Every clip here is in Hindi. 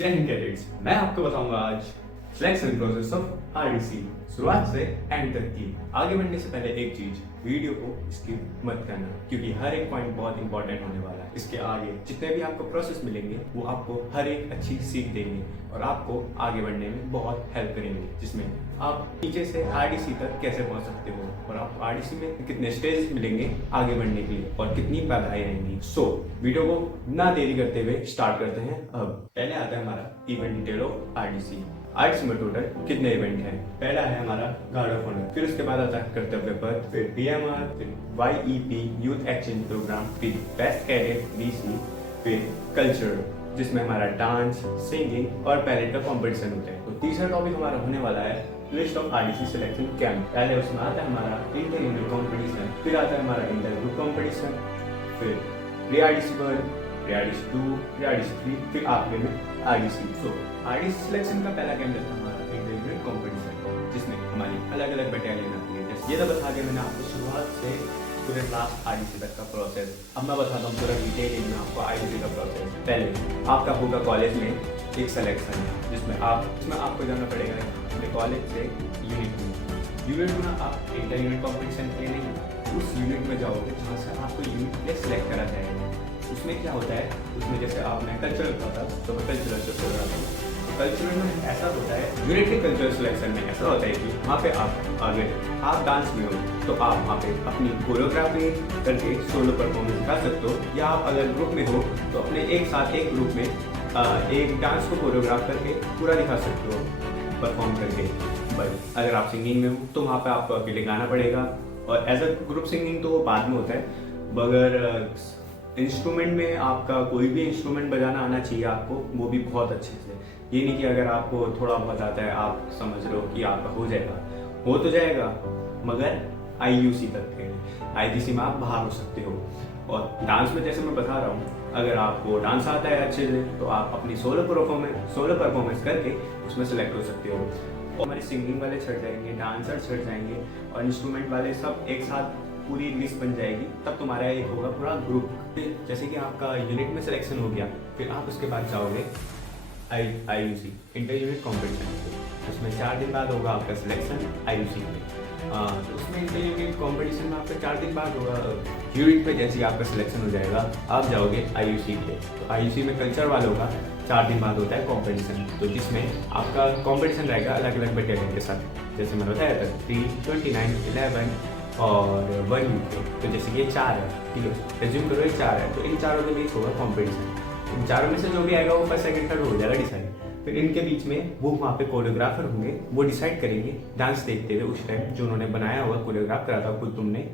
जय हिंद कैडेट्स, मैं आपको बताऊंगा आज सिलेक्शन प्रोसेस ऑफ आरडीसी शुरुआत से एंड तक की। आगे बढ़ने से पहले एक चीज, वीडियो को स्किप मत करना क्योंकि हर एक पॉइंट बहुत इंपॉर्टेंट होने वाला है। इसके आगे जितने भी आपको प्रोसेस मिलेंगे वो आपको हर एक अच्छी सीख देंगे और आपको आगे बढ़ने में बहुत हेल्प करेंगे, जिसमें आप नीचे से आरडीसी तक कैसे पहुंच सकते हो और आपको आरडीसी में कितने स्टेजेस मिलेंगे आगे बढ़ने के लिए और कितनी बाधाएं आएंगी। वीडियो को ना देरी करते हुए स्टार्ट करते हैं। अब पहले आता है हमारा event detail of RDC. RDC में टोटल कितने इवेंट हैं? पहला है हमारा गार्ड ऑफ ऑनर, फिर उसके बाद आता है कर्तव्य पथ, फिर बीएमआर, फिर वाईईपी यूथ एक्सचेंज प्रोग्राम, फिर बेस्ट कैडेट बीसी, फिर कल्चर जिसमें हमारा डांस, सिंगिंग और टैलेंट का कंपटीशन होते हैं। तो तीसरा टॉपिक हमारा होने वाला है list of RDC selection camp. पहले उसमें आता है हमारा इंटर यूनिट कॉम्पिटिशन, फिर आता है हमारा इंटर ग्रुप कॉम्पिटिशन, फिर pre RDC 1, pre RDC 2, pre RDC 3, फिर आखिर में आरडीसी। आरडीसी सिलेक्शन का पहला कैंप रहता है हमारा इंटर यूनिट कॉम्पिटिशन, जिसमें हमारी अलग अलग बटालियन आती है। जैसे ये तो बता के मैंने आपको शुरुआत से पूरे लास्ट आरडीसी तक का प्रोसेस। अब मैं बताता हूँ पूरा डिटेल में आपको आरडीसी का प्रोसेस। पहले आपका होगा कॉलेज में एक सिलेक्शन, जिसमें आपको जाना पड़ेगा अपने कॉलेज से यूनिट में आप इंटर यूनिट कॉम्पिटिशन के लिए नहीं, उस यूनिट में जाओगे जहाँ से आपको यूनिट के लिए सिलेक्ट करा जाएगा। उसमें क्या होता है, उसमें जैसे आपने कल्चरल का था तो मैं कल्चरल से बोल रहा था। कल्चरल में ऐसा होता है, यूनिट के कल्चरल सिलेक्शन में ऐसा होता है कि वहाँ पे आप डांस में हो तो आप वहाँ पे अपनी कोरियोग्राफी करके सोलो परफॉर्मेंस दिखा सकते हो, या आप अगर ग्रुप में हो तो अपने एक साथ एक ग्रुप में एक डांस को कोरियोग्राफ करके पूरा दिखा सकते हो परफॉर्म करके। बट अगर आप सिंगिंग में हो तो वहाँ पे आपको अकेले गाना पड़ेगा, और एज अ ग्रुप सिंगिंग तो बाद में होता है। मगर इंस्ट्रूमेंट में आपका कोई भी इंस्ट्रूमेंट बजाना आना चाहिए आपको, वो भी बहुत अच्छे से। ये नहीं कि अगर आपको थोड़ा बहुत आता है आप समझ लो कि आपका हो जाएगा, हो तो जाएगा मगर आईयूसी तक के, आईजीसी में आप बाहर हो सकते हो। और डांस में जैसे मैं बता रहा हूँ, अगर आपको डांस आता है अच्छे से तो आप अपनी सोलो परफॉर्मेंस करके उसमें सेलेक्ट हो सकते हो। और हमारे सिंगिंग वाले छट जाएंगे, डांसर छट जाएंगे और इंस्ट्रूमेंट वाले सब एक साथ पूरी लिस्ट बन जाएगी, तब तुम्हारा एक होगा पूरा ग्रुप। जैसे कि आपका यूनिट में सिलेक्शन हो गया, फिर आप उसके बाद जाओगे आईयूसी इंटर यूनिट कॉम्पिटिशन। उसमें 4 दिन बाद होगा आपका सिलेक्शन आईयूसी में। तो उसमें इंटर यूनिट कॉम्पिटिशन में आपका 4 दिन बाद होगा। यूनिट पे जैसे ही आपका सिलेक्शन हो जाएगा आप जाओगे आईयूसी पे। तो आईयूसी में कल्चर वालों का 4 दिन बाद होता है कॉम्पिटिशन, तो जिसमें आपका कॉम्पिटिशन रहेगा अलग अलग बटालियन के साथ। जैसे मैंने बताया था 3, 29, 11 और 1 यूके। तो जैसे कि ये 4 है, ठीक है, रिज्यूम करो ये 4 है, तो इन चारों के बीच होगा कॉम्पिटिशन। इन चारों में से जो भी आएगा वो फर्स्ट सेकंड थर्ड हो जाएगा डिसाइड। फिर इनके बीच में वो वहाँ पे कोरियोग्राफर होंगे, वो डिसाइड करेंगे डांस देखते हुए उस टाइम जो उन्होंने बनाया हुआ कोरियोग्राफ करा था खुद तुमने,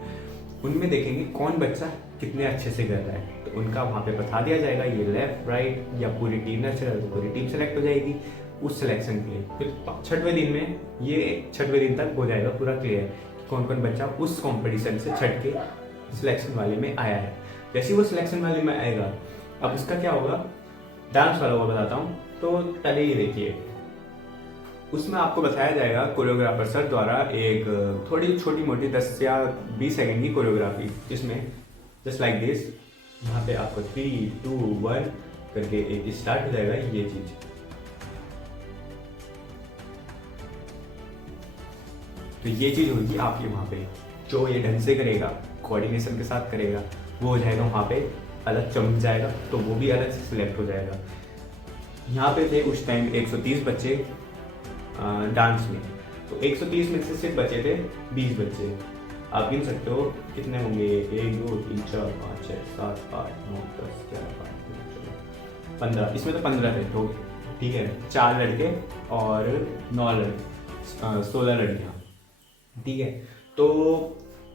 उनमें देखेंगे कौन बच्चा कितने अच्छे से कर रहा है, तो उनका वहाँ पे बता दिया जाएगा ये लेफ्ट राइट या पूरी टीम ने अच्छा तो पूरी टीम सेलेक्ट हो जाएगी उस सिलेक्शन के लिए। फिर 6वें दिन में ये 6वें दिन तक हो जाएगा पूरा क्लियर कौन कौन बच्चा उस कंपटीशन से छट के सिलेक्शन वाले में आया है। जैसे वो सिलेक्शन वाले में आएगा, अब उसका क्या होगा, डांस वाला को बताता हूँ। तो पहले ये देखिए, उसमें आपको बताया जाएगा कोरियोग्राफर सर द्वारा एक थोड़ी छोटी मोटी 10 या 20 सेकंड की कोरियोग्राफी, जिसमें जस्ट लाइक दिस, यहाँ पे आपको 3, 2, 1 करके एक स्टार्ट हो जाएगा ये चीज। तो ये चीज होगी आपके वहाँ पे, जो ये ढंग से करेगा कोऑर्डिनेशन के साथ करेगा वो हो जाएगा वहाँ पे अलग चमक जाएगा, तो वो भी अलग से सिलेक्ट हो जाएगा। यहाँ पे थे उस टाइम 130 बच्चे डांस में, तो 130 में से सिर्फ बचे थे 20 बच्चे। आप गिन सकते हो कितने होंगे, 1, 2, 3, 4, 5, 6, 7, 8, 9, 10, 11, 12, 15। इसमें तो 15 थे तो ठीक है, 4 लड़के और 16 लड़कियाँ, ठीक है। तो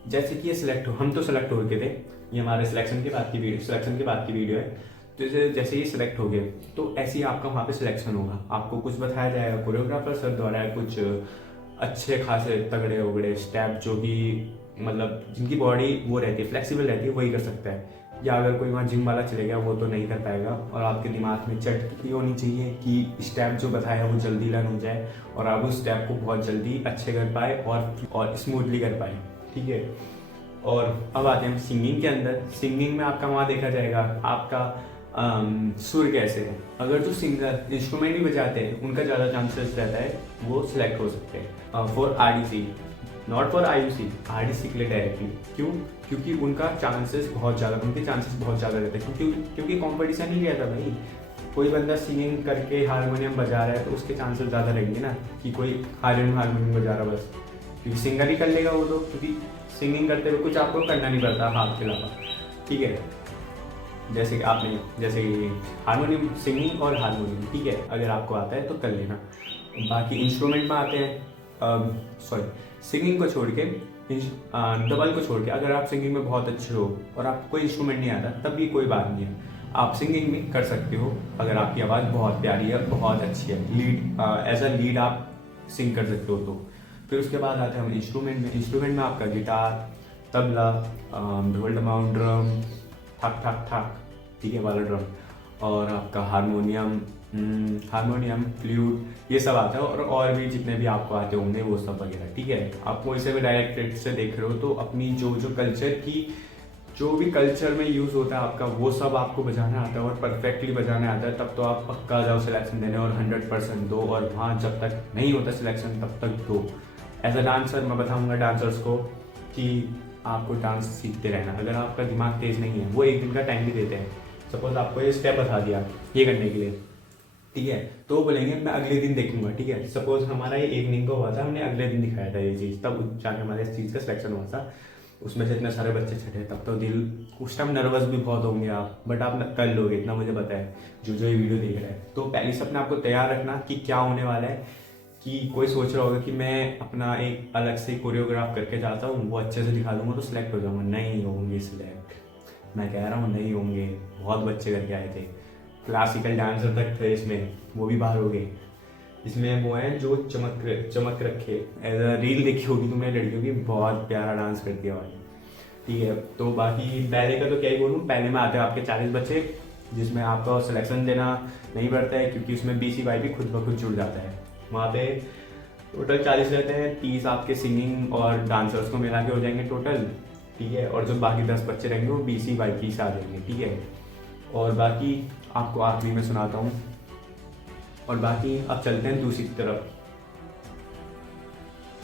जैसे कि ये सिलेक्ट हो, हम तो सिलेक्ट हो गए थे, ये हमारे सिलेक्शन के बाद की वीडियो है। तो जैसे ही सिलेक्ट हो गए तो ऐसे ही आपका वहाँ पे सिलेक्शन होगा, आपको कुछ बताया जाएगा कोरियोग्राफर सर द्वारा, कुछ अच्छे खासे तगड़े उगड़े स्टेप जो भी मतलब जिनकी बॉडी वो रहती है फ्लेक्सिबल रहती है वही कर सकता है, या अगर कोई वहाँ जिम वाला चले गया वो तो नहीं कर पाएगा। और आपके दिमाग में चट होनी चाहिए कि स्टेप जो बताया वो जल्दी लर्न हो जाए और आप उस स्टेप को बहुत जल्दी अच्छे कर पाए और स्मूथली कर पाए, ठीक है। और अब आते हैं सिंगिंग के अंदर। सिंगिंग में आपका वहाँ देखा जाएगा आपका सुर कैसे है। अगर जो सिंगर इंस्ट्रूमेंट भी बजाते हैं उनका ज़्यादा चांसेस रहता है वो सिलेक्ट हो सकते हैं for RDC, not for IUC, RDC के लिए डायरेक्टली। क्यों? क्योंकि उनके चांसेस बहुत ज़्यादा रहते हैं, क्योंकि कंपटीशन ही रहता भाई। कोई बंदा सिंगिंग करके हारमोनियम बजा रहा है तो उसके चांसेस ज़्यादा रहेंगे ना कि कोई हारमोनियम बजा रहा बस, क्योंकि सिंगर ही कर लेगा वो तो, क्योंकि सिंगिंग करते हुए कुछ आपको करना नहीं पड़ता हाथ के अलावा, ठीक है। जैसे हारमोनियम, सिंगिंग और हारमोनियम, ठीक है, अगर आपको आता है तो कर लेना। बाकी इंस्ट्रूमेंट में आते हैं, सिंगिंग को छोड़ के, डबल को छोड़ के, अगर आप सिंगिंग में बहुत अच्छे हो और आपको कोई इंस्ट्रूमेंट नहीं आता तब भी कोई बात नहीं है, आप सिंगिंग भी कर सकते हो अगर आपकी आवाज़ बहुत प्यारी है, बहुत अच्छी है, एज अ लीड आप सिंग कर सकते हो तो। फिर उसके बाद आते हैं हम इंस्ट्रूमेंट में आपका गिटार, तबला, ढोल डमाउन, ड्रम, ठक ठक ठक, ठीक है वाला ड्रम, और आपका हारमोनियम, फ्लूट, ये सब आता है, और भी जितने भी आपको आते होंगे वो सब वगैरह, ठीक है। आप वहीं से भी डायरेक्ट से देख रहे हो तो अपनी जो भी कल्चर में यूज़ होता है आपका, वो सब आपको बजाना आता है और परफेक्टली बजाना आता है, तब तो आप पक्का जाओ सिलेक्शन देने और 100% दो, और वहाँ जब तक नहीं होता सिलेक्शन तब तक दो। एज अ डांसर मैं बताऊँगा डांसर्स को कि आपको डांस सीखते रहना। अगर आपका दिमाग तेज़ नहीं है, वो एक दिन का टाइम भी देते हैं। सपोज आपको ये स्टेप बता दिया ये करने के लिए, ठीक है, तो बोलेंगे मैं अगले दिन देखूंगा, ठीक है। सपोज हमारा ये इवनिंग को हुआ था, हमने अगले दिन दिखाया था ये चीज़, तब जाके हमारे इस चीज़ का सिलेक्शन हुआ था। उसमें से इतने सारे बच्चे छठे, तब तो दिल उस टाइम नर्वस भी बहुत होंगे आप, बट आप कर लोगे, इतना मुझे पता है, जो ये वीडियो देख रहा है। तो पहले से अपने आपको तैयार रखना कि क्या होने वाला है, कि कोई सोच रहा होगा कि मैं अपना एक अलग से कोरियोग्राफ करके जाता हूँ, वो अच्छे से दिखा दूंगा तो सिलेक्ट हो जाऊंगा। नहीं होंगे सिलेक्ट, मैं कह रहा हूँ नहीं होंगे। बहुत बच्चे करके आए थे, क्लासिकल डांसर तक थे इसमें, वो भी बाहर हो गए। इसमें वो हैं जो चमक रखे, एज अ रील देखी होगी तुमने लड़कियों की, बहुत प्यारा डांस करती है भाई, ठीक है। तो बाकी पहले का तो क्या ही बोलूँ, पहले में आते हैं आपके 40 बच्चे, जिसमें आपका सिलेक्शन देना नहीं पड़ता है, क्योंकि उसमें BCY भी खुद ब खुद जुड़ जाता है। वहाँ पे टोटल 40 रहते हैं, 30 आपके सिंगिंग और डांसर्स को मिला के हो जाएंगे टोटल, ठीक है, और जो बाकी 10 बच्चे रहेंगे वो BCY की से आ जाएंगे, ठीक है। और बाकी आपको आखिरी में सुनाता हूँ, और बाकी अब चलते हैं दूसरी तरफ।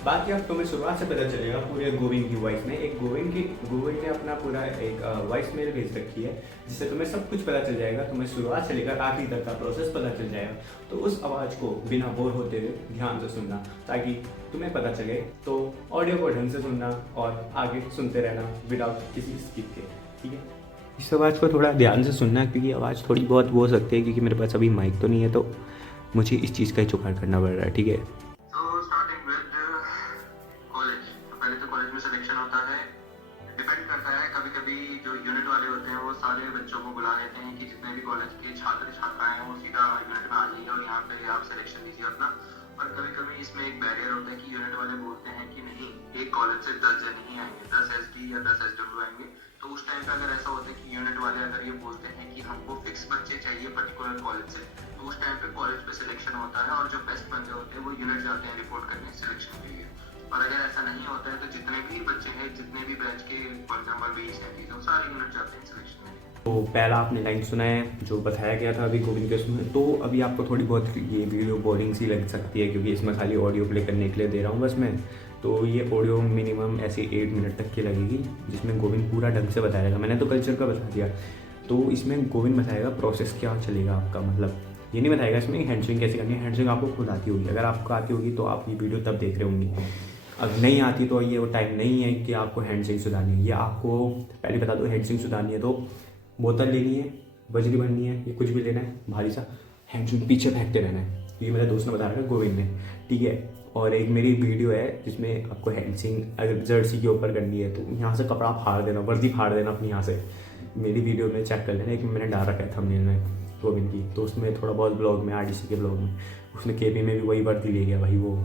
बाकी अब तुम्हें शुरुआत से पता चलेगा पूरे गोविंद की वॉइस में, गोविंद ने अपना पूरा एक वॉइस मेल भेज रखी है, जिससे तुम्हें सब कुछ पता चल जाएगा, तुम्हें शुरुआत से लेकर आखिरी तक का प्रोसेस पता चल जाएगा। तो उस आवाज़ को बिना बोर होते हुए ध्यान से सुनना, ताकि तुम्हें पता चले। तो ऑडियो को ढंग से सुनना और आगे सुनते रहना विदाउट किसी स्किप के, ठीक है। इस आवाज़ को थोड़ा ध्यान से सुनना, क्योंकि आवाज़ थोड़ी बहुत वो हो सकती है, क्योंकि मेरे पास अभी माइक तो नहीं है, तो मुझे इस चीज़ का ही जुगाड़ करना पड़ रहा है, ठीक है। सारे बच्चों को बुला लेते हैं कि जितने भी कॉलेज के छात्र छात्राएं हैं वो सीधा यूनिट में आ जाइए और यहाँ पे आप सिलेक्शन दीजिए अपना। और कभी कभी इसमें एक बैरियर होता है कि यूनिट वाले बोलते हैं कि नहीं, एक कॉलेज से 10 जन ही आएंगे, 10 SD या 10 SW आएंगे। तो उस टाइम पे अगर ऐसा होता है कि यूनिट वाले अगर ये बोलते हैं कि हमको फिक्स बच्चे चाहिए पर्टिकुलर कॉलेज से, तो उस टाइम पे कॉलेज पे सिलेक्शन होता है और जो बेस्ट बंदे होते हैं वो यूनिट जाते हैं रिपोर्ट करने सिलेक्शन के लिए। और अगर ऐसा नहीं होता है तो जितने भी बच्चे हैं, जितने भी बैच के फॉर एग्जाम्पल 20-30 लोग, सारे यूनिट जाते हैं सिलेक्शन में। तो पहला आपने लाइन सुना है जो बताया गया था अभी गोविंद के उसमें। तो अभी आपको थोड़ी बहुत ये वीडियो बोरिंग सी लग सकती है, क्योंकि इसमें खाली ऑडियो प्ले करने के लिए दे रहा हूँ बस मैं। तो ये ऑडियो मिनिमम ऐसे 8 मिनट तक की लगेगी, जिसमें गोविंद पूरा ढंग से बताएगा। मैंने तो कल्चर का बता दिया, तो इसमें गोविंद बताएगा प्रोसेस क्या चलेगा आपका। मतलब ये नहीं बताएगा इसमें हैंडस्विंग कैसे करनी है, हैंडस्विंग आपको खुद आती होगी। अगर आपको आती होगी तो आप ये वीडियो तब देख रहे होंगे, अगर नहीं आती तो ये वो टाइम नहीं है कि आपको हैंडस्विंग सुधारनी है। ये आपको पहले बता दो, हैंडस्विंग सुधारनी है तो बोतल लेनी है, बजरी भरनी है, ये कुछ भी लेना है भारी सा, हैंडस्विंग पीछे फेंकते रहना है। ये मेरे दोस्त ने बताया था गोविंद ने, ठीक है। और एक मेरी वीडियो है जिसमें आपको हैंडस्विंग अगर जर्सी के ऊपर करनी है तो यहाँ से कपड़ा फाड़ देना, वर्दी फाड़ देना अपनी यहाँ से। मेरी वीडियो में चेक कर लेना, एक मैंने डाल रखा है थंबनेल में गोविंद की। तो उसमें थोड़ा बहुत ब्लॉग में, RDC के ब्लॉग में, उसने KP में भी वही वर्दी ले गया भाई। वो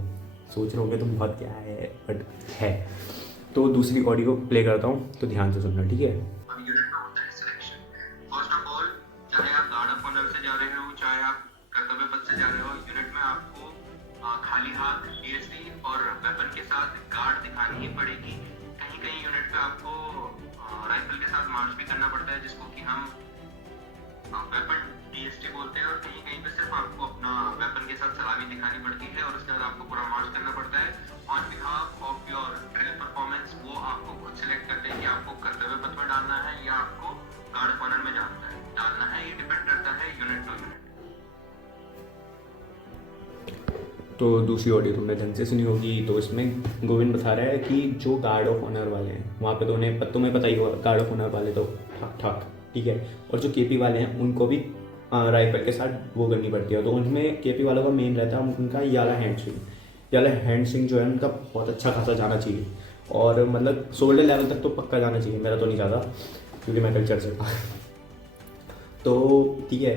सोच रहे होंगे तुम बहुत क्या है, बट है। तो दूसरी ऑडियो प्ले करता हूँ, तो ध्यान से सुनना, ठीक है। चाहे आप गार्ड ऑफ ऑनर से जा रहे हो, चाहे आप कर्तव्य पथ से जा रहे हो, यूनिट में आपको खाली हाथ DSD और वेपन के साथ गार्ड दिखानी ही पड़ेगी। कहीं कहीं यूनिट पे आपको राइफल के साथ मार्च भी करना पड़ता है, जिसको कि हम वेपन डीएसटी बोलते हैं, और कहीं कहीं पे सिर्फ आपको अपना वेपन के साथ सलामी दिखानी पड़ती है और उसके बाद आपको पूरा मार्च करना पड़ता है on behalf of your drill performance. वो आपको खुद सिलेक्ट करते हैं कि आपको कर्तव्य पथ में डालना है या आपको गार्ड ऑफ ऑनर में डालना है। ये डिपेंड करता है यूनिट टू यूनिट। तो दूसरी ऑडियो तुमने ढंग से सुनी होगी। तो इसमें गोविंद बता रहा है कि जो गार्ड ऑफ ऑनर वाले हैं वहाँ पे तो उन्हें तुम्हें पता ही होगा, गार्ड ऑफ ऑनर वाले तो ठाक ठाक ठीक है, और जो केपी वाले हैं उनको भी राइफल के साथ वो करनी पड़ती है। तो उनमें केपी वालों का मेन रहता है उनका ये वाला हैंड स्विंग। ये वाला हैंड स्विंग जो है उनका बहुत अच्छा खासा जाना चाहिए, और मतलब शोल्डर लेवल तक तो पक्का जाना चाहिए। मेरा तो नहीं जाता क्योंकि मैं कल्चर से था। तो ठीक है,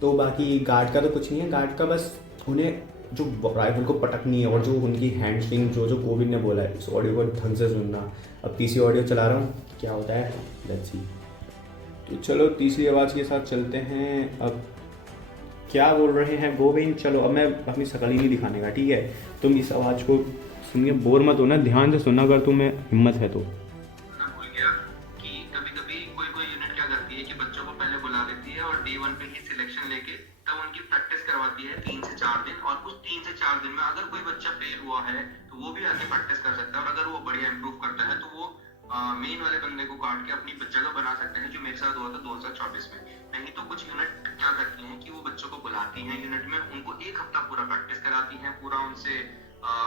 तो बाकी गार्ड का तो कुछ नहीं है। गार्ड का बस उन्हें जो राइफल को पटकनी है और जो उनकी हैंड स्विंग जो गोविंद ने बोला है, इस ऑडियो को ढंग से सुनना। अब तीसरी ऑडियो चला रहा हूँ, क्या होता है लेट्स सी। तो चलो तीसरी आवाज़ के साथ चलते हैं। अब क्या बोल रहे हैं गोविंद? चलो अब मैं अपनी शकल ही नहीं दिखाने का, ठीक है? तुम इस आवाज़ को सुनिए, बोर मत होना, ध्यान से सुनना अगर तुम्हें हिम्मत है तो। मैं भूल गया कि कभी-कभी कोई यूनिट क्या करती है कि बच्चों को पहले बुला लेती है और डे 1 पे ही सिलेक्शन लेके तब उनकी प्रैक्टिस करवाती है 3 से 4 दिन, और उस 3 से 4 दिन में अगर कोई बच्चा फेल हुआ है तो वो भी आके प्रैक्टिस कर सकता है, और अगर वो बढ़िया इंप्रूव करता है तो वो मेन वाले बंदे को काट के अपनी जगह बना सकते हैं, जो मेरे साथ हुआ था 2024 में। नहीं तो कुछ यूनिट क्या करती हैं कि वो बच्चों को बुलाती हैं यूनिट में, उनको 1 हफ्ता पूरा प्रैक्टिस कराती हैं, पूरा उनसे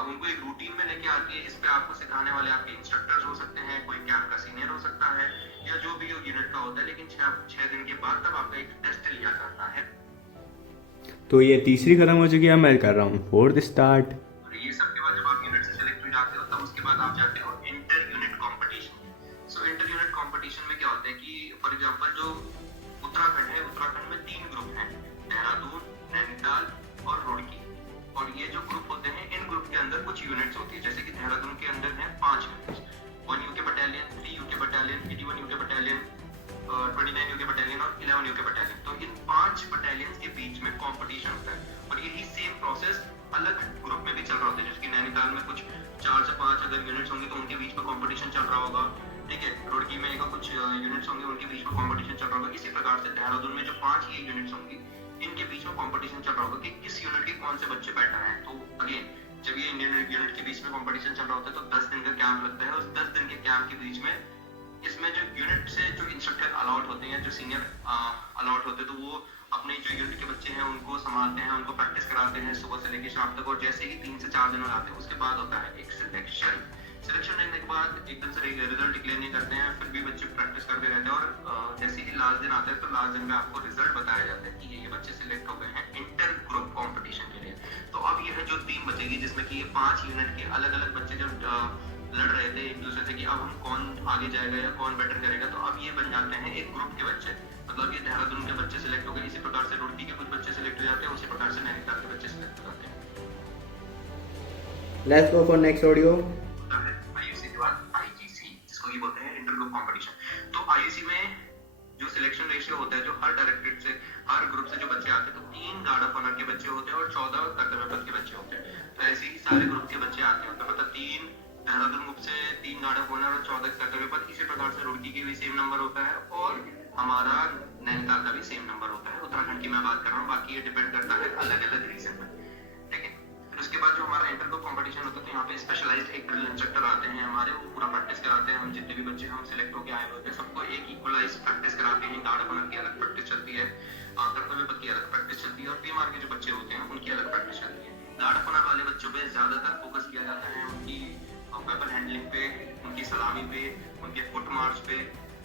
उनको एक रूटीन में लेके आती है। इस पे आपको सिखाने वाले आपके इंस्ट्रक्टर्स हो सकते हैं, कोई कैंप का सीनियर हो सकता है, या जो भी यूनिट का होता है, लेकिन 6 दिन के बाद तब आपका एक टेस्ट लिया जाता है। तो ये तीसरी खत्म हो चुकी है, मैं कर रहा हूँ फोर्थ स्टार्ट। और ये सब के बाद जब आप यूनिट से सिलेक्ट हो जाते हो तब उसके बाद आप जाते हो इंटर यूनिट कंपटीशन। सो इंटर यूनिट कंपटीशन में क्या होता है कि फॉर एग्जांपल जो उत्तराखंड है, उत्तराखंड में 3 ग्रुप हैं, देहरादून, नैनीताल और रुड़की। और ये जो ग्रुप होते हैं, इन ग्रुप के अंदर कुछ यूनिट्स होती है, जैसे कि देहरादून के अंदर है 5 units, 1 UK battalion, 3 UK battalion, 81 UK battalion, 29 UK battalion और 11 यूके बटालियन। तो इन 5 बटालियंस के बीच में कंपटीशन होता है, और यही सेम प्रोसेस अलग ग्रुप में भी चल रहा होता है। जैसे कि नैनीताल में कुछ 4 से 5 अगर यूनिट्स होंगे तो उनके बीच में कंपटीशन चल रहा होगा, ठीक है। रुड़की में कुछ यूनिट्स होंगे, उनके बीच में कंपटीशन चल रहा होगा। इसी प्रकार से देहरादून में जो 5 ये यूनिट्स होंगी, इनके बीच में कंपटीशन चल रहा होगा कि किस यूनिट के कौन से बच्चे बेटर हैं। तो अगेन जब ये इंडियन यूनिट के बीच में कंपटीशन चल रहा होता है तो 10 दिन का कैंप लगता है। उस 10 दिन के कैंप के बीच में इसमें जो यूनिट से जो इंस्ट्रक्टर अलॉट होते हैं, जो सीनियर अलॉट होते हैं, तो वो अपने जो यूनिट के बच्चे हैं उनको संभालते हैं, उनको प्रैक्टिस कराते हैं सुबह से लेकर शाम तक। और जैसे ही 3 से 4 दिन हो जाते हैं उसके बाद होता है एक सिलेक्शन लेने के बाद एकदम से रिजल्ट डिक्लेयर नहीं करते हैं, फिर भी बच्चे प्रैक्टिस करते रहते हैं, और जैसे ही लास्ट दिन आता है तो लास्ट दिन में आपको रिजल्ट बताया जाता है कि ये बच्चे सिलेक्ट हो गए हैं इंटर ग्रुप कंपटीशन के लिए। तो अब यह जो टीम बचेगी जिसमें कि ये 5 यूनिट के अलग अलग बच्चे जब लड़ रहे थे एक दूसरे से कि अब हम कौन आगे जाएगा या कौन बेटर करेगा, तो अब ये बन जाते हैं एक ग्रुप के बच्चे। मतलब ये देहरादून के बच्चे सिलेक्ट हो गए, इसी प्रकार से रुड़की के कुछ बच्चे सिलेक्ट हो जाते हैं, उसी प्रकार से नैनीताल के बच्चे सिलेक्ट हो जाते हैं। Let's go for next audio. IUC के बाद आईजीसी, जिसको ये बोलते हैं इंटर ग्रुप कंपटीशन। तो आईयूसी में जो सिलेक्शन रेशियो होता है, जो हर डायरेक्टरेट से हर ग्रुप से जो बच्चे आते हैं, तो 3 गार्ड ऑफ ऑनर के बच्चे होते हैं और 14 कर्तव्य पथ के बच्चे होते हैं। तो ऐसे ही सारे ग्रुप के बच्चे आते हैं, तो मतलब 3 देहरादून ग्रुप से 3 गार्ड ऑफ ऑनर और 14 कर्तव्य पथ। इसी प्रकार से रुड़की के भी सेम नंबर होता है और हमारा नैनीताल का भी सेम नंबर होता है। उत्तराखंड की मैं बात कर रहा हूँ, बाकी ये डिपेंड करता है अलग अलग रीजन पर, ठीक है। फिर उसके बाद जो हमारा इंटर ग्रुप कंपटीशन होता है, तो यहाँ पे स्पेशलाइज्ड एक ड्रिल इंस्ट्रक्टर आते हैं हमारे, वो पूरा प्रैक्टिस कराते हैं। हम जितने भी बच्चे हम सिलेक्ट होकर आए होते हैं सबको एक इक्वलाइज प्रैक्टिस कराते हैं। गार्ड ऑफ ऑनर की अलग प्रैक्टिस चलती है, कर्तव्य पथ की अलग प्रैक्टिस चलती है, और पीएमआर के जो बच्चे होते हैं उनकी अलग प्रैक्टिस चलती है। गार्ड ऑफ ऑनर वाले बच्चों पे ज्यादातर फोकस किया जाता है उनकी वेपन हैंडलिंग पे, उनकी सलामी पे, उनके फुट मार्च पे,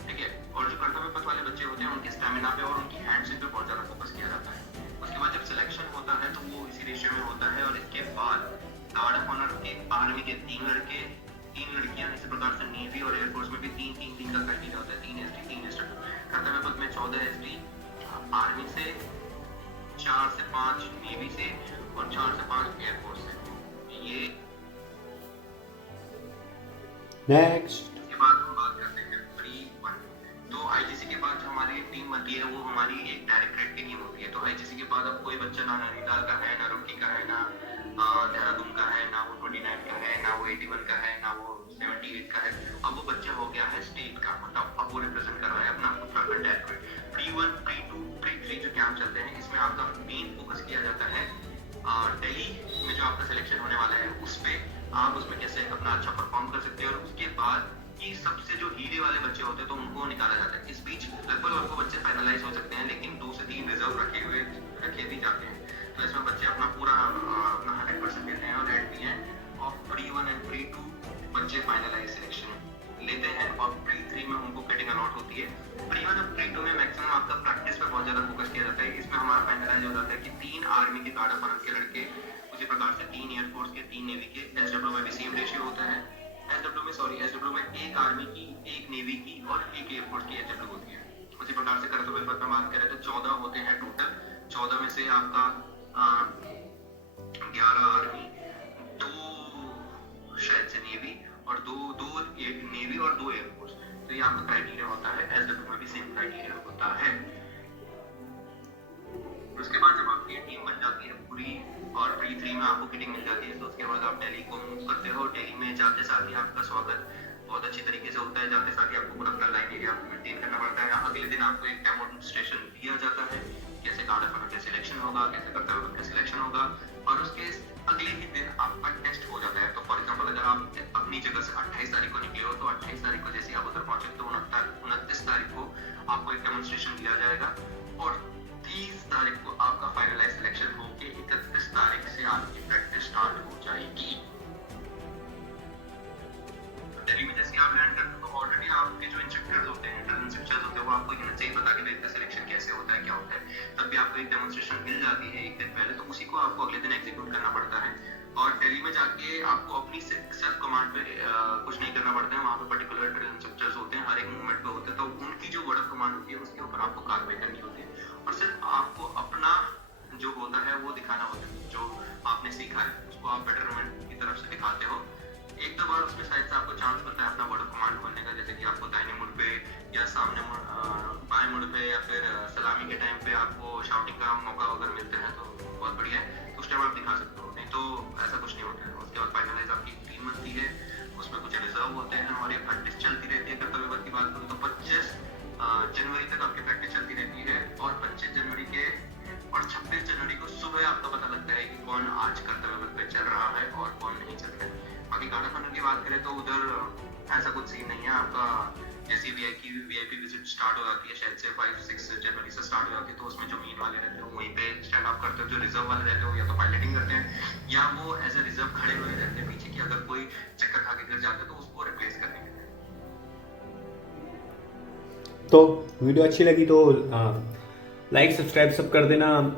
ठीक है। और जो कर्तव्य पथ वाले बच्चे होते हैं उनके स्टेमिना पे और उनकी हैंडशिप पे बहुत ज्यादा फोकस किया जाता है। उसके बाद जब सिलेक्शन होता है तो वो इसी रेशियो में होता है। और इसके बाद गार्ड ऑफ ऑनर के आर्मी के 3 लड़के, 3 लड़कियां, इसी प्रकार से नेवी और एयरफोर्स में भी 3-3 का क्राइटेरिया होता है, 3 एसडी 3 इंस्ट्रक्टर। कर्तव्य पथ में 14 एसडी आर्मी से, 4 से 5 नेवी से और 4 से 5 एयरफोर्स से। ये नेक्स्ट इसके बाद हम बात करते हैं प्री 1। तो आईजीसी के बाद जो हमारी टीम बनती है वो हमारी एक डायरेक्टरेट की टीम होती है। तो आईजीसी के बाद अब कोई बच्चा ना नैनीताल का है, ना रुड़की का है, ना देहरादून का है, ना वो 29 का है, ना वो 81 का है, ना वो 78 का है। अब वो बच्चा हो गया है स्टेट का, मतलब अब वो रिप्रेजेंट कर रहा है अपना Uttarakhand directorate. Pre 1, pre 2, pre के कैंप चलते हैं, इसमें आपका मेन फोकस किया जाता है दिल्ली में जो आपका सिलेक्शन होने वाला है उस पर आप उसमें कैसे अपना अच्छा परफॉर्म कर सकते हैं। और उसके बाद कि सबसे जो हीरे वाले बच्चे होते हैं तो उनको निकाला जाता है। इस बीच लगभग आपको बच्चे फाइनलाइज हो सकते हैं, लेकिन 2 से 3 रिजर्व रखे भी जाते हैं। तो इसमें बच्चे अपना पूरा अपना 100% देते हैं और रेड भी हैं। और प्री-1 एंड प्री-2 बच्चे फाइनलाइज सिलेक्शन लेते हैं और प्री-3 में उनको कटिंग अलॉट होती है। प्री-1 और प्री-2 में मैक्सिमम आपका प्रैक्टिस पे बहुत ज़्यादा फोकस किया जाता है। इसमें हमारा फाइनलाइज हो जाता है कि 3 आर्मी के गार्ड ऑफ ऑनर के लड़के, उसी प्रकार से 3 एयरफोर्स के, 3 नेवी के, एसडब्ल्यू में भी सेम रेशियो होता है। एसडब्ल्यू में 1 आर्मी की, 1 नेवी की और 1 एयरफोर्स की एसडब्ल्यू होती है। उसी प्रकार से कर्तव्य पथ में बात करें तो 14 होते हैं टोटल। 14 में से आपका 11 आर्मी, 2 शायद से नेवी और 2 नेवी और 2 एयरफोर्स। तो ये आपका क्राइटेरिया होता है। एसडब्ल्यू में भी सेम क्राइटेरिया होता है। उसके बाद जब आपकी टीम बन जाती है पूरी और प्री-3 में आपको किटिंग मिल जाती है, तो उसके बाद आप दिल्ली को मूव करते हो। दिल्ली में जाते साथ ही आपका स्वागत बहुत अच्छी तरीके से होता है। जाते साथ ही आपको पूरा फ्रंट लाइन एरिया मेंटेन करना पड़ता है। अगले दिन आपको एक डेमोन्स्ट्रेशन दिया जाता है, कैसे गार्ड ऑफ ऑनर का सिलेक्शन होगा, कैसे कर्तव्य पथ का सिलेक्शन होगा। और उसके अगले ही दिन आपका टेस्ट हो जाता है। तो फॉर एग्जांपल अगर आप अपनी जगह से 28 तारीख को निकले हो, तो 28 तारीख को जैसे आप उधर पहुंचे तो 29 तारीख को आपको एक डेमोन्स्ट्रेशन दिया जाएगा और 30 तारीख को आपका फाइनलाइज सिलेक्शन होके 31 तारीख से आपकी प्रैक्टिस स्टार्ट हो जाएगी। दिल्ली में जैसे आप लैंड करते हो तो ऑलरेडी आपके जो इंस्ट्रक्टर्स होते हैं, इंटरनल इंस्ट्रक्टर्स होते हैं, वो आपको ये सही बता के देते हैं सिलेक्शन कैसे होता है, क्या होता है। तब भी आपको एक डेमोन्स्ट्रेशन मिल जाती है एक दिन पहले, तो उसी को आपको अगले दिन एग्जीक्यूट करना पड़ता है। और दिल्ली में जाके आपको अपनी सेल्फ कमांड पे कुछ नहीं करना पड़ता है। वहाँ पे पर्टिकुलर ड्रिल इंस्ट्रक्टर्स होते हैं, हर एक मूवमेंट पे होते हैं, तो उनकी जो वर्ड ऑफ कमांड होती है उसके ऊपर आपको कार्रवाई करनी होती है और सिर्फ आपको अपना जो होता है वो दिखाना होता है। जो आपने सीखा है उसको आप बेटरमेंट की तरफ से दिखाते हो। एक दो बार उसमें शायद से आपको चांस मिलता है अपना वर्ड ऑफ कमांड बोलने का, जैसे कि आपको दाहिने मुड़ पे या सामने बाएं मुड़ पे या फिर सलामी के टाइम पे आपको शाउटिंग का मौका अगर मिलता है तो बहुत बढ़िया है, तो उस टाइम आप दिखा सकते हो। नहीं तो ऐसा कुछ नहीं होता है। उसके बाद फाइनलाइज आपकी टीम बनती है, उसमें कुछ रिजर्व होते हैं और ये प्रैक्टिस चलती रहती है। कर्तव्य पथ की बात करूँ तो 25 जनवरी तक आपकी प्रैक्टिस चलती रहती है और 25 जनवरी के और 26 जनवरी को सुबह आपको पता लगता है कि कौन आज कर्तव्य पथ पे चल रहा है और कौन नहीं चल रहा है। बाकी गार्ड ऑफ ऑनर की बात करें तो उधर ऐसा कुछ सीन नहीं है। आपका जैसे वीआईपी विजिट स्टार्ट हो जाती है, शायद से 5-6 जनवरी से स्टार्ट हो जाती है, तो उसमें जो मेन वाले रहते हो वहीं पे स्टैंड अप करते हो। जो रिजर्व वाले रहते हो या तो पायलटिंग करते हैं या वो एज ए रिजर्व खड़े हुए रहते हैं पीछे, कि अगर कोई चक्कर खा के गिर जाते हैं तो उसको रिप्लेस करने के लिए। तो वीडियो अच्छी लगी तो लाइक सब्सक्राइब सब कर देना।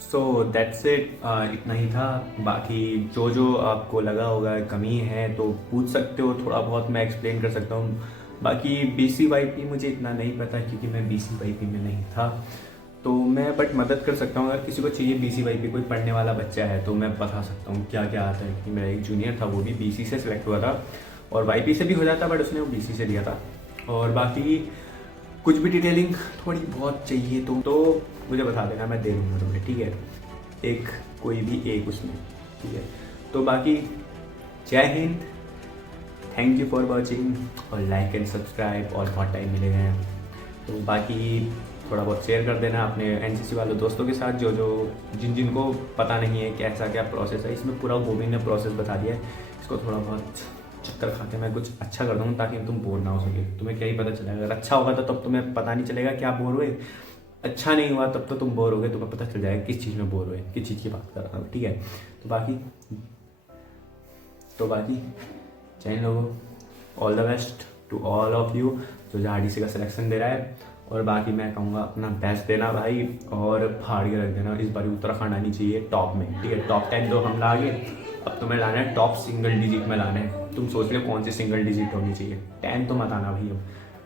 सो दैट्स इट, इतना ही था। बाकी जो जो आपको लगा होगा कमी है तो पूछ सकते हो, थोड़ा बहुत मैं एक्सप्लेन कर सकता हूँ। बाकी BCYP मुझे इतना नहीं पता क्योंकि मैं BCYP में नहीं था, तो मैं बट मदद कर सकता हूँ। अगर किसी को चाहिए BCYP, कोई पढ़ने वाला बच्चा है तो मैं बता सकता हूँ क्या क्या आता है। क्योंकि मेरा एक जूनियर था, वो भी BC से सिलेक्ट हुआ था और YP से भी हो जाता, बट उसने वो BC से लिया था। और बाकी कुछ भी डिटेलिंग थोड़ी बहुत चाहिए तो मुझे बता देना, मैं दे दूँगा तुम्हें, ठीक है। एक कोई भी एक उसमें, ठीक है। तो बाकी जय Hind, thank you for watching और लाइक एंड सब्सक्राइब। और बहुत टाइम मिलेगा तो बाकी थोड़ा बहुत शेयर कर देना अपने NCC वाले दोस्तों के साथ, जिनको पता नहीं है कैसा क्या प्रोसेस है। इसमें पूरा गोविंद ने प्रोसेस बता दिया है। इसको थोड़ा बहुत चक्कर खा के मैं कुछ अच्छा कर दूँ ताकि तुम बोर ना हो सके। तुम्हें क्या ही पता चलेगा, अगर अच्छा होगा तो तब तुम्हें पता नहीं चलेगा क्या बोर हुए, अच्छा नहीं हुआ तब तो तुम बोर हो गए, तुम्हें पता चल जाएगा किस चीज़ में बोर हुए, किस चीज़ की बात कर रहा हूँ, ठीक है। तो बाकी जय हिंद लोगों, all the best to all of you जो RDC का सिलेक्शन दे रहा है। और बाकी मैं कहूँगा अपना बेस्ट देना भाई और फाड़ के रख देना। इस बार उत्तराखंड आनी चाहिए टॉप में, ठीक है। टॉप 10 तो हम ला गए, अब तुम्हें लाना है टॉप सिंगल डिजिट में लाना है। तुम सोच रहे हो कौन सी सिंगल डिजिट होनी चाहिए, 10 तो मत आना भाई।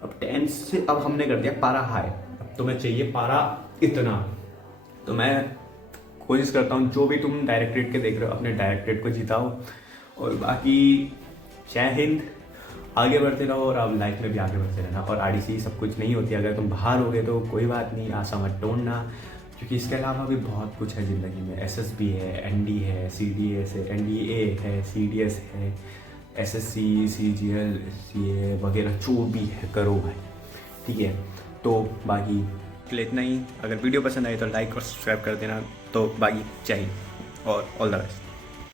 अब 10 से अब हमने कर दिया पारा हाई, अब तुम्हें चाहिए पारा इतना। तो मैं कोशिश करता हूँ जो भी तुम डायरेक्टरेट के देख रहे हो अपने डायरेक्टरेट को जिताओ। और बाकी जय हिंद, आगे बढ़ते रहो और अब लाइफ में भी आगे बढ़ते रहना। और RDC सब कुछ नहीं होती, अगर तुम बाहर हो गए तो कोई बात नहीं, आशा मत तोड़ना, क्योंकि इसके अलावा भी बहुत कुछ है ज़िंदगी में। SSB है, ND है, CDS है, NDA है, CDS है, SSC, CGL, CA वगैरह जो भी है करो भाई, ठीक है। तो बाकी के लिए इतना ही। अगर वीडियो पसंद आए तो लाइक और सब्सक्राइब कर देना। तो बाकी चाहिए और ऑल द बेस्ट।